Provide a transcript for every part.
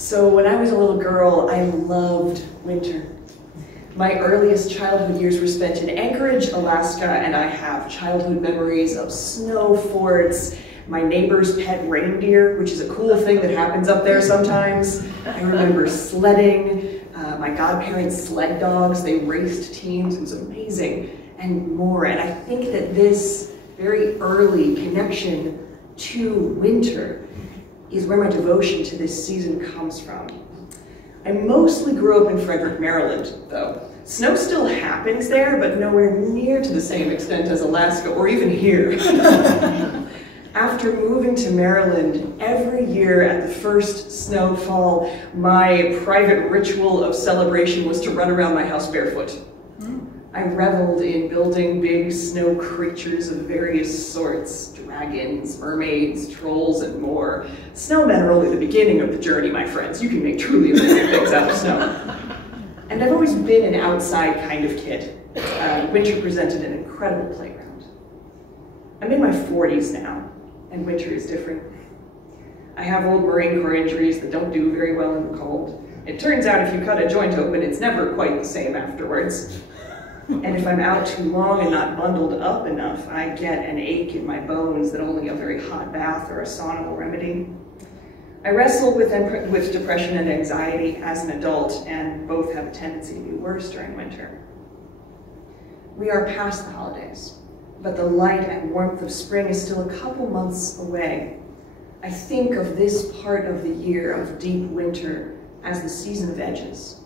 So when I was a little girl, I loved winter. My earliest childhood years were spent in Anchorage, Alaska, and I have childhood memories of snow forts, my neighbor's pet reindeer, which is a cool thing that happens up there sometimes. I remember sledding, my godparents' sled dogs, they raced teams, it was amazing, and more. And I think that this very early connection to winter is where my devotion to this season comes from. I mostly grew up in Frederick, Maryland, though. Snow still happens there, but nowhere near to the same extent as Alaska or even here. After moving to Maryland, every year at the first snowfall, my private ritual of celebration was to run around my house barefoot. I reveled in building big snow creatures of various sorts, dragons, mermaids, trolls, and more. Snowmen are only the beginning of the journey, my friends. You can make truly amazing things out of snow. And I've always been an outside kind of kid. Winter presented an incredible playground. I'm in my 40s now, and winter is different. I have old Marine Corps injuries that don't do very well in the cold. It turns out if you cut a joint open, it's never quite the same afterwards. And if I'm out too long and not bundled up enough, I get an ache in my bones that only a very hot bath or a sauna will remedy. I wrestle with depression and anxiety as an adult, and both have a tendency to be worse during winter. We are past the holidays, but the light and warmth of spring is still a couple months away. I think of this part of the year of deep winter as the season of edges.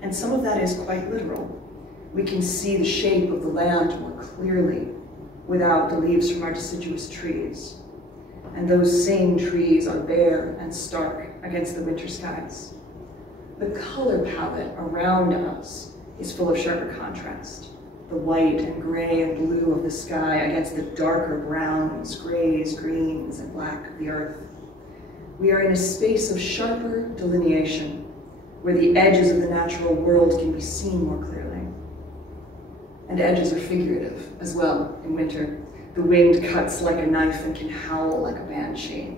And some of that is quite literal. We can see the shape of the land more clearly without the leaves from our deciduous trees. And those same trees are bare and stark against the winter skies. The color palette around us is full of sharper contrast. The white and gray and blue of the sky against the darker browns, grays, greens, and black of the earth. We are in a space of sharper delineation where the edges of the natural world can be seen more clearly. And edges are figurative as well in winter. The wind cuts like a knife and can howl like a banshee.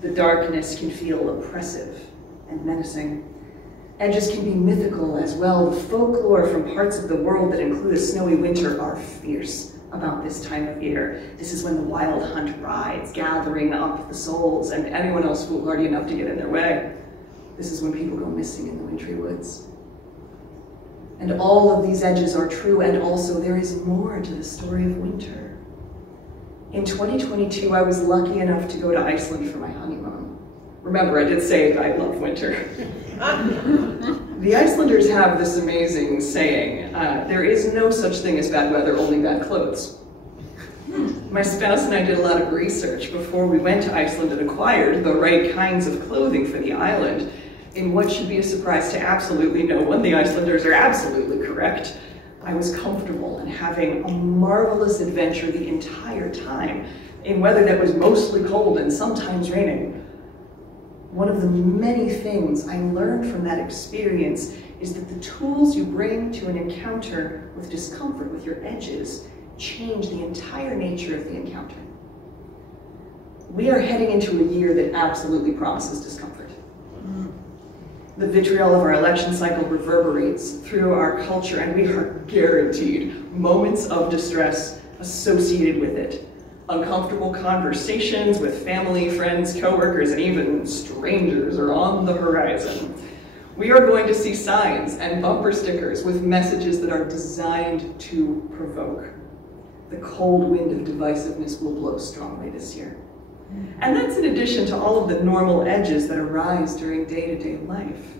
The darkness can feel oppressive and menacing. Edges can be mythical as well. The folklore from parts of the world that include a snowy winter are fierce about this time of year. This is when the wild hunt rides, gathering up the souls and anyone else foolhardy enough to get in their way. This is when people go missing in the wintry woods. And all of these edges are true, and also there is more to the story of winter. In 2022, I was lucky enough to go to Iceland for my honeymoon. Remember, I did say I love winter. The Icelanders have this amazing saying, there is no such thing as bad weather, only bad clothes. My spouse and I did a lot of research before we went to Iceland and acquired the right kinds of clothing for the island. In what should be a surprise to absolutely no one, the Icelanders are absolutely correct. I was comfortable and having a marvelous adventure the entire time in weather that was mostly cold and sometimes raining. One of the many things I learned from that experience is that the tools you bring to an encounter with discomfort, with your edges, change the entire nature of the encounter. We are heading into a year that absolutely promises discomfort. The vitriol of our election cycle reverberates through our culture, and we are guaranteed moments of distress associated with it. Uncomfortable conversations with family, friends, coworkers, and even strangers are on the horizon. We are going to see signs and bumper stickers with messages that are designed to provoke. The cold wind of divisiveness will blow strongly this year. And that's in addition to all of the normal edges that arise during day-to-day life.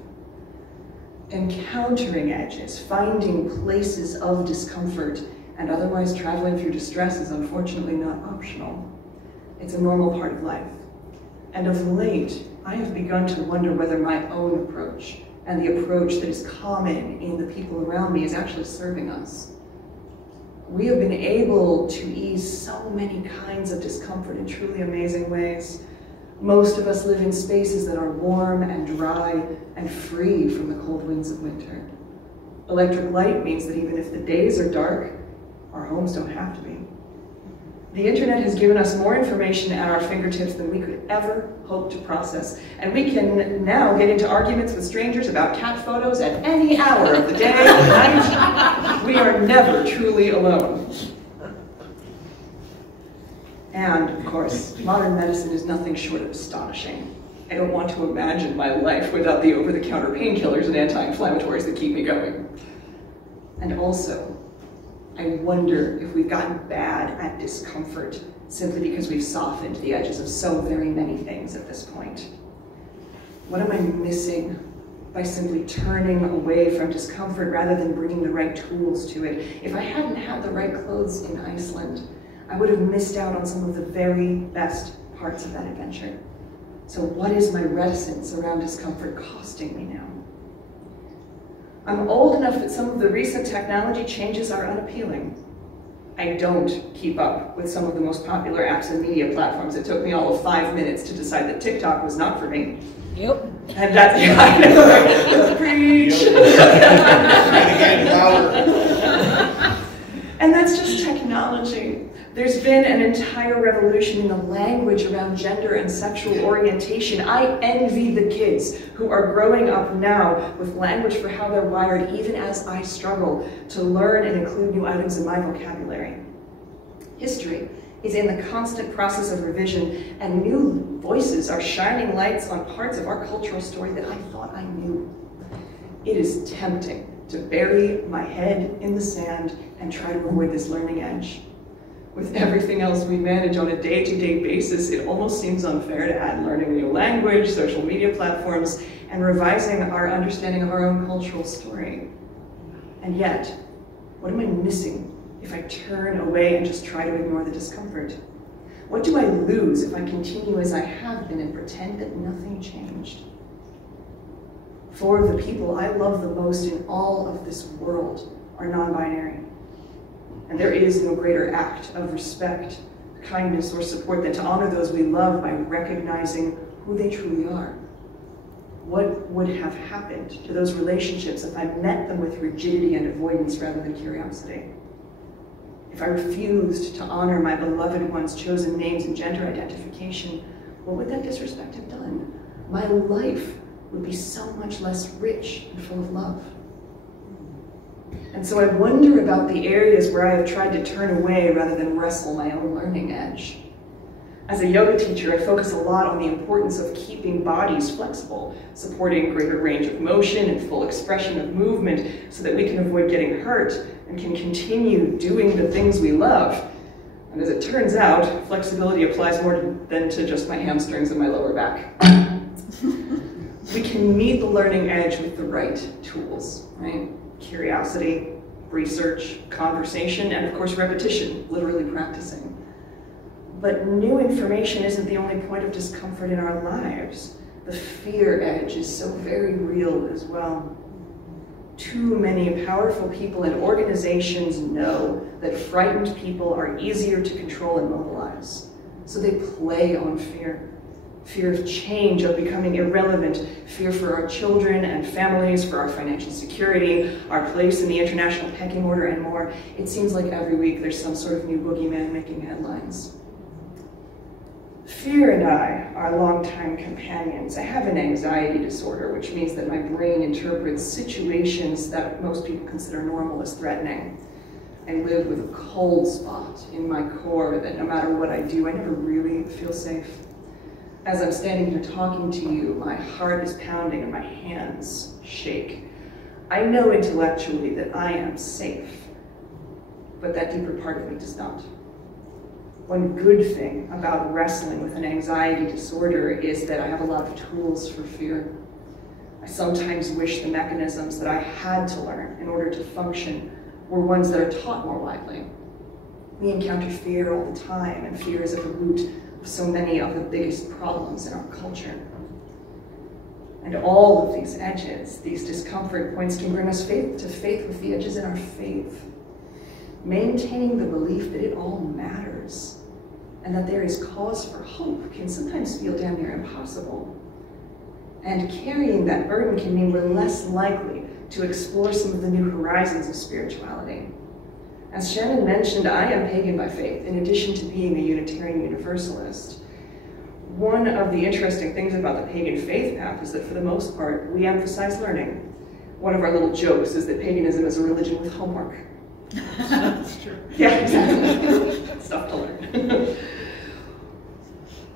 Encountering edges, finding places of discomfort, and otherwise traveling through distress is unfortunately not optional. It's a normal part of life. And of late, I have begun to wonder whether my own approach and the approach that is common in the people around me is actually serving us. We have been able to ease so many kinds of discomfort in truly amazing ways. Most of us live in spaces that are warm and dry and free from the cold winds of winter. Electric light means that even if the days are dark, our homes don't have to be. The internet has given us more information at our fingertips than we could ever hope to process. And we can now get into arguments with strangers about cat photos at any hour of the day or night. We are never truly alone. And, of course, modern medicine is nothing short of astonishing. I don't want to imagine my life without the over-the-counter painkillers and anti-inflammatories that keep me going. And also, I wonder if we've gotten bad at discomfort simply because we've softened the edges of so very many things at this point. What am I missing by simply turning away from discomfort rather than bringing the right tools to it? If I hadn't had the right clothes in Iceland, I would have missed out on some of the very best parts of that adventure. So what is my reticence around discomfort costing me now? I'm old enough that some of the recent technology changes are unappealing. I don't keep up with some of the most popular apps and media platforms. It took me all of 5 minutes to decide that TikTok was not for me. Yep. And that's, yeah, I know, right? Preach. And that's just technology. There's been an entire revolution in the language around gender and sexual orientation. I envy the kids who are growing up now with language for how they're wired, even as I struggle to learn and include new items in my vocabulary. History is in the constant process of revision, and new voices are shining lights on parts of our cultural story that I thought I knew. It is tempting to bury my head in the sand and try to avoid this learning edge. With everything else we manage on a day-to-day basis, it almost seems unfair to add learning a new language, social media platforms, and revising our understanding of our own cultural story. And yet, what am I missing if I turn away and just try to ignore the discomfort? What do I lose if I continue as I have been and pretend that nothing changed? Four of the people I love the most in all of this world are non-binary. And there is no greater act of respect, kindness, or support than to honor those we love by recognizing who they truly are. What would have happened to those relationships if I met them with rigidity and avoidance rather than curiosity? If I refused to honor my beloved one's chosen names and gender identification, what would that disrespect have done? My life would be so much less rich and full of love. And so I wonder about the areas where I have tried to turn away rather than wrestle my own learning edge. As a yoga teacher, I focus a lot on the importance of keeping bodies flexible, supporting greater range of motion and full expression of movement so that we can avoid getting hurt and can continue doing the things we love. And as it turns out, flexibility applies more than to just my hamstrings and my lower back. We can meet the learning edge with the right tools, right? Curiosity, research, conversation, and of course repetition, literally practicing. But new information isn't the only point of discomfort in our lives. The fear edge is so very real as well. Too many powerful people and organizations know that frightened people are easier to control and mobilize. So they play on fear. Fear of change, of becoming irrelevant, fear for our children and families, for our financial security, our place in the international pecking order, and more. It seems like every week there's some sort of new boogeyman making headlines. Fear and I are longtime companions. I have an anxiety disorder, which means that my brain interprets situations that most people consider normal as threatening. I live with a cold spot in my core that no matter what I do, I never really feel safe. As I'm standing here talking to you, my heart is pounding and my hands shake. I know intellectually that I am safe, but that deeper part of me does not. One good thing about wrestling with an anxiety disorder is that I have a lot of tools for fear. I sometimes wish the mechanisms that I had to learn in order to function were ones that are taught more widely. We encounter fear all the time, and fear is at the root of so many of the biggest problems in our culture. And all of these edges, these discomfort points, can bring us to faith with the edges in our faith. Maintaining the belief that it all matters and that there is cause for hope can sometimes feel damn near impossible. And carrying that burden can mean we're less likely to explore some of the new horizons of spirituality. As Shannon mentioned, I am pagan by faith, in addition to being a Unitarian Universalist. One of the interesting things about the pagan faith path is that for the most part, we emphasize learning. One of our little jokes is that paganism is a religion with homework. That's true. Yeah, exactly. Stuff to learn.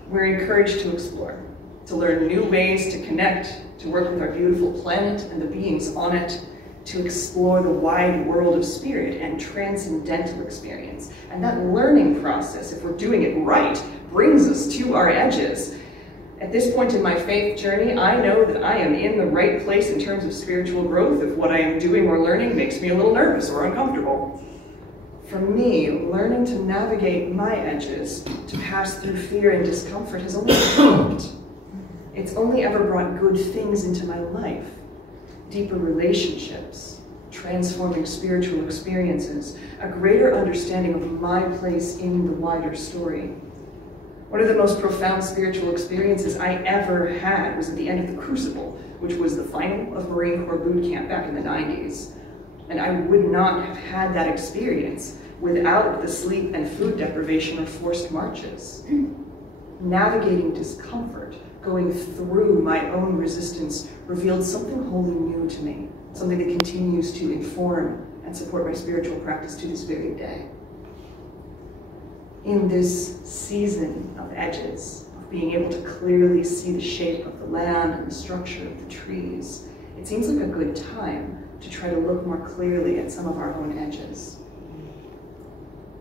We're encouraged to explore, to learn new ways to connect, to work with our beautiful planet and the beings on it, to explore the wide world of spirit and transcendental experience. And that learning process, if we're doing it right, brings us to our edges. At this point in my faith journey, I know that I am in the right place in terms of spiritual growth if what I am doing or learning makes me a little nervous or uncomfortable. For me, learning to navigate my edges, to pass through fear and discomfort has only helped. It's only ever brought good things into my life. Deeper relationships, transforming spiritual experiences, a greater understanding of my place in the wider story. One of the most profound spiritual experiences I ever had was at the end of the Crucible, which was the final of Marine Corps boot camp back in the 90s. And I would not have had that experience without the sleep and food deprivation or forced marches. Navigating discomfort, going through my own resistance, revealed something wholly new to me, something that continues to inform and support my spiritual practice to this very day. In this season of edges, of being able to clearly see the shape of the land and the structure of the trees, it seems like a good time to try to look more clearly at some of our own edges.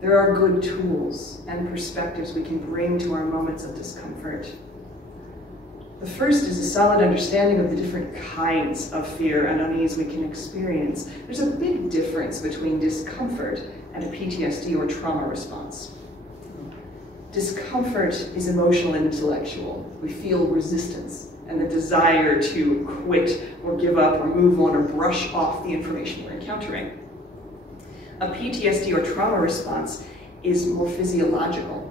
There are good tools and perspectives we can bring to our moments of discomfort. The first is a solid understanding of the different kinds of fear and unease we can experience. There's a big difference between discomfort and a PTSD or trauma response. Discomfort is emotional and intellectual. We feel resistance and the desire to quit or give up or move on or brush off the information we're encountering. A PTSD or trauma response is more physiological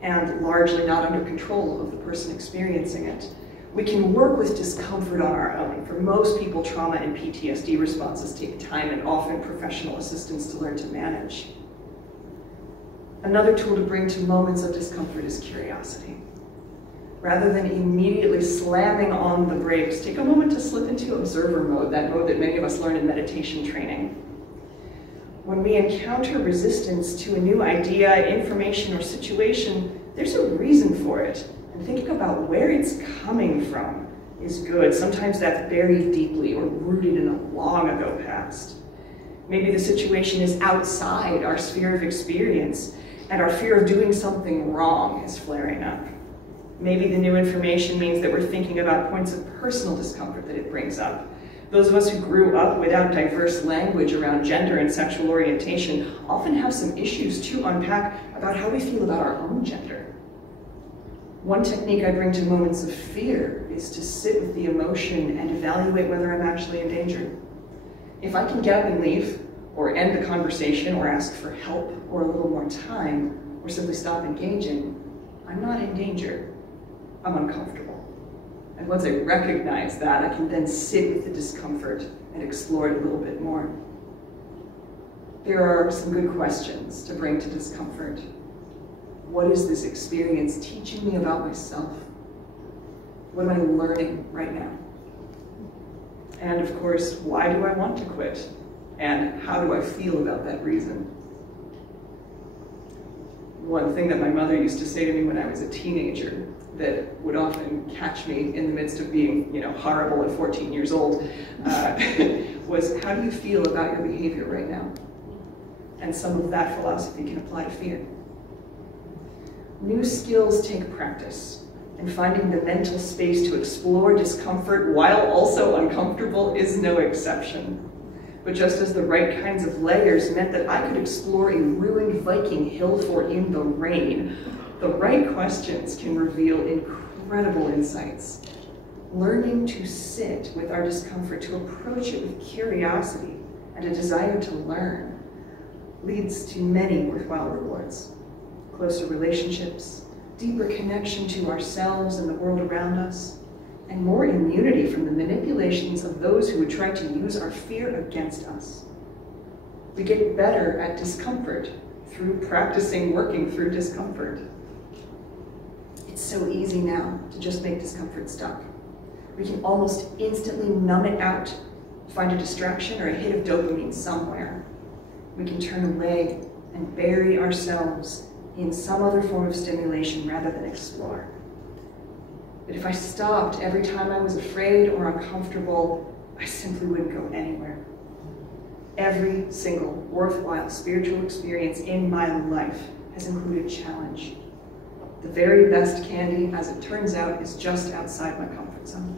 and largely not under control of the person experiencing it. We can work with discomfort on our own. For most people, trauma and PTSD responses take time and often professional assistance to learn to manage. Another tool to bring to moments of discomfort is curiosity. Rather than immediately slamming on the brakes, take a moment to slip into observer mode, that mode that many of us learn in meditation training. When we encounter resistance to a new idea, information, or situation, there's a reason for it. And thinking about where it's coming from is good. Sometimes that's buried deeply or rooted in a long ago past. Maybe the situation is outside our sphere of experience, and our fear of doing something wrong is flaring up. Maybe the new information means that we're thinking about points of personal discomfort that it brings up. Those of us who grew up without diverse language around gender and sexual orientation often have some issues to unpack about how we feel about our own gender. One technique I bring to moments of fear is to sit with the emotion and evaluate whether I'm actually in danger. If I can get up and leave, or end the conversation, or ask for help, or a little more time, or simply stop engaging, I'm not in danger. I'm uncomfortable. And once I recognize that, I can then sit with the discomfort and explore it a little bit more. There are some good questions to bring to discomfort. What is this experience teaching me about myself? What am I learning right now? And of course, why do I want to quit? And how do I feel about that reason? One thing that my mother used to say to me when I was a teenager that would often catch me in the midst of being, horrible at 14 years old, was, how do you feel about your behavior right now? And some of that philosophy can apply to fear. New skills take practice, and finding the mental space to explore discomfort while also uncomfortable is no exception. But just as the right kinds of layers meant that I could explore a ruined Viking hill fort in the rain, the right questions can reveal incredible insights. Learning to sit with our discomfort, to approach it with curiosity and a desire to learn, leads to many worthwhile rewards. Closer relationships, deeper connection to ourselves and the world around us, and more immunity from the manipulations of those who would try to use our fear against us. We get better at discomfort through practicing working through discomfort. It's so easy now to just make discomfort stop. We can almost instantly numb it out, find a distraction or a hit of dopamine somewhere. We can turn away and bury ourselves in some other form of stimulation rather than explore. But if I stopped every time I was afraid or uncomfortable, I simply wouldn't go anywhere. Every single worthwhile spiritual experience in my life has included challenge. The very best candy, as it turns out, is just outside my comfort zone.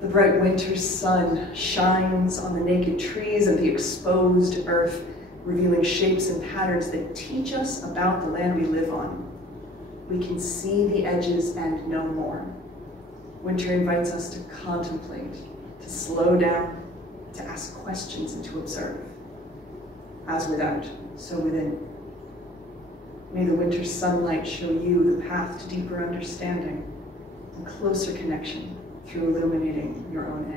The bright winter sun shines on the naked trees and the exposed earth, revealing shapes and patterns that teach us about the land we live on. We can see the edges and know more. Winter invites us to contemplate, to slow down, to ask questions and to observe. As without, so within. May the winter sunlight show you the path to deeper understanding and closer connection through illuminating your own